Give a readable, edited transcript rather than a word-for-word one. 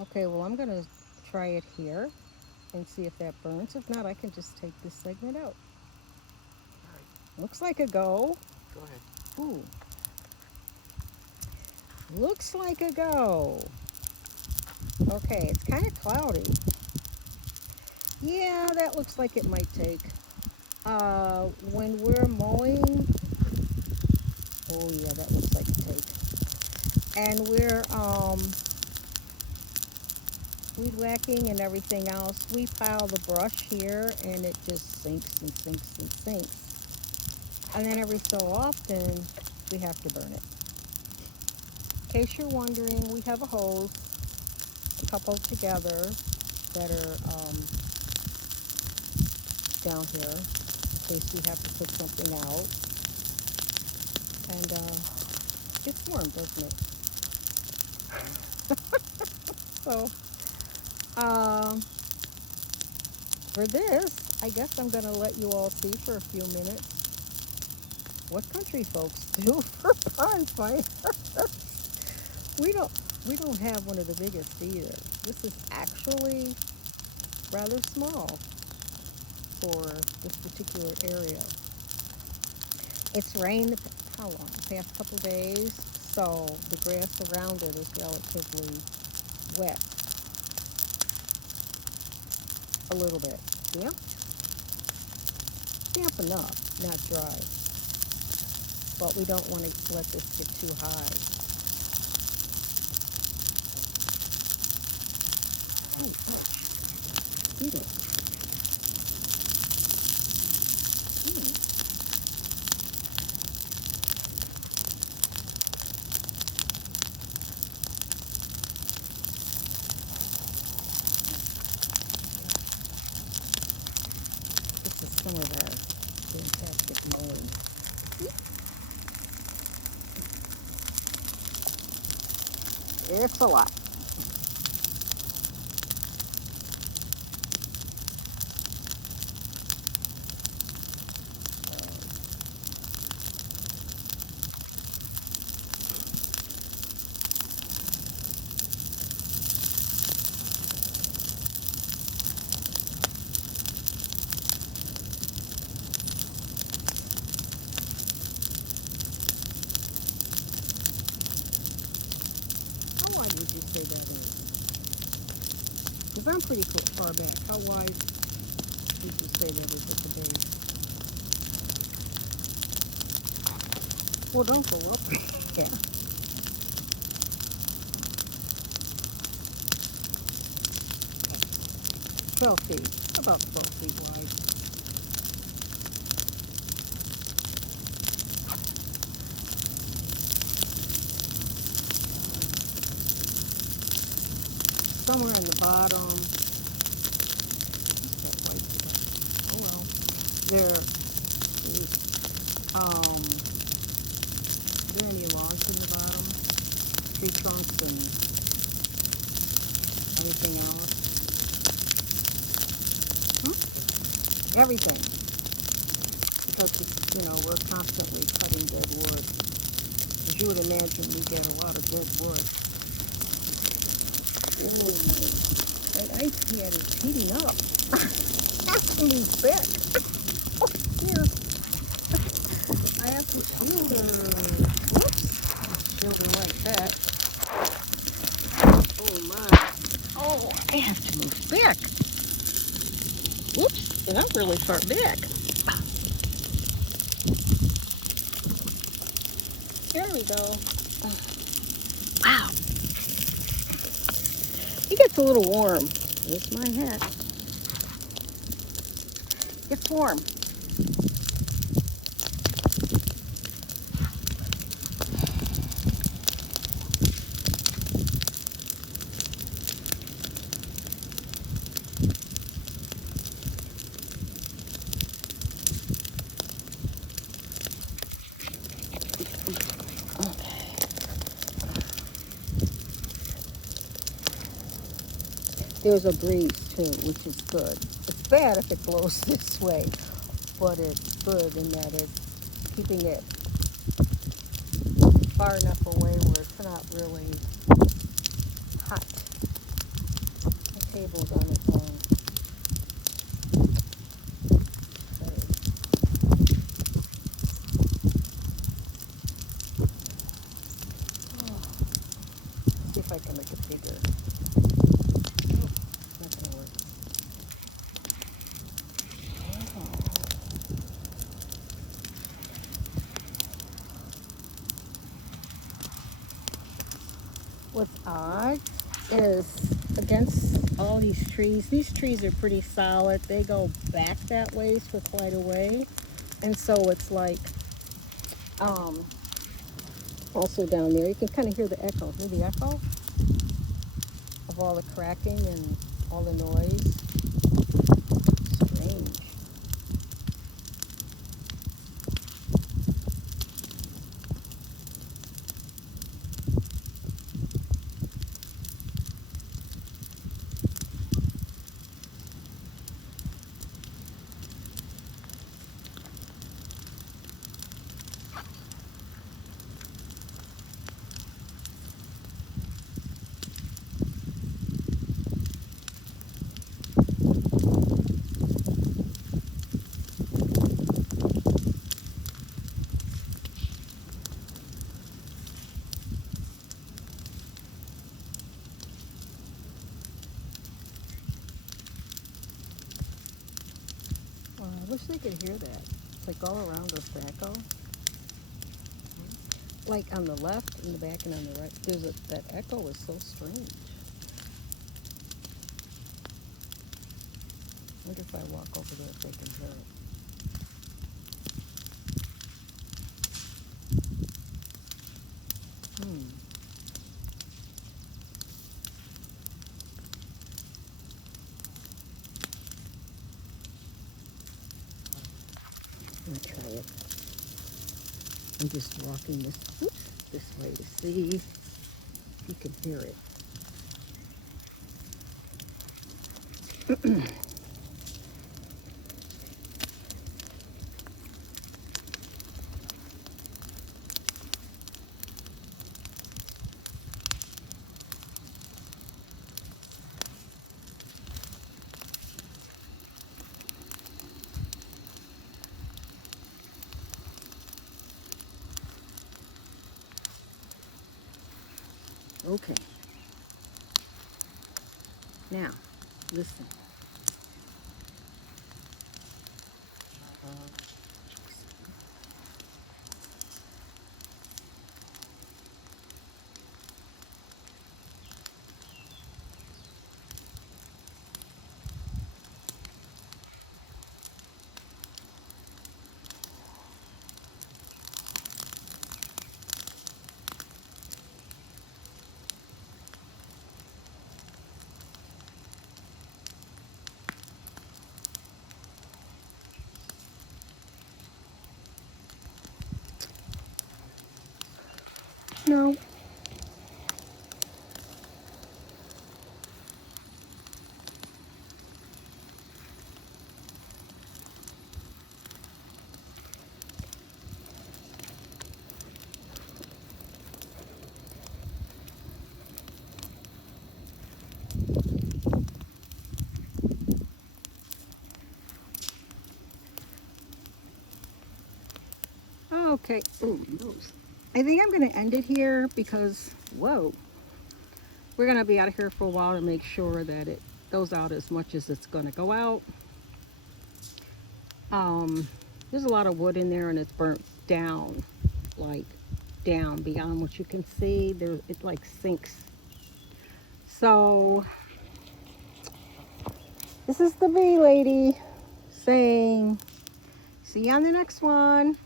Okay, well, I'm going to try it here and see if that burns. If not, I can just take this segment out. All right, Looks like a go. go ahead. Ooh, looks like a go. Okay, it's kind of cloudy. Yeah, that looks like it might take. When we're mowing, oh yeah, that looks like a take. And we're weed whacking and everything else. We pile the brush here, and it just sinks and sinks and sinks. And then every so often, we have to burn it. In case you're wondering, we have a hose, a couple together that are down here in case we have to put something out. And it's warm, doesn't it? Mm-hmm. So um, for this, I guess I'm going to let you all see for a few minutes what country folks do for bonfires. we don't we don't have one of the biggest either. This is actually rather small for this particular area. It's rained how long? Past couple days, so the grass around it is relatively wet, a little bit. Damp, damp enough, not dry. But we don't want to let this get too high. Ooh, eat it. Mm. This is some of our fantastic mowing. It's a lot. How wide would you say that is? Because I'm pretty far back. How wide would you say that is at the base? Well, don't go up. Yeah, 12 feet. About 12 feet wide. Somewhere in the bottom. What's that white there? Oh well. There is, are there any logs in the bottom? Tree trunks and anything else? Hmm? Everything. Because, we're constantly cutting dead wood. As you would imagine, we get a lot of dead wood. Oh, that ice pad is heating up. That's to move back. Oh, here. I have to shield her. Whoops. Shield her like that. Oh, my. Oh, I have to move back. Whoops. And I'm really far back. There we go. Wow. It gets a little warm. It's my hat. It's warm. There's a breeze too, which is good. It's bad if it blows this way, but it's good in that it's keeping it far enough away where it's not really hot. See if I can make it bigger. Oh, not gonna work. What's odd is against all these trees are pretty solid. They go back that ways for quite a way. And so it's like, um, also down there, you can kind of hear the echo. Hear the echo of all the cracking and all the noise. Strange. I wish they could hear that. It's like all around us, the echo. Like on the left, in the back, and on the right. That echo is so strange. I wonder if I walk over there if they can hear it. Let me try it. I'm just walking this way to see if you can hear it. Okay. Now, listen. No. Okay. Ooh, I think I'm going to end it here because, whoa, we're going to be out of here for a while to make sure that it goes out as much as it's going to go out. There's a lot of wood in there and it's burnt down, like down beyond what you can see. It like sinks. So this is the bee lady saying, see you on the next one.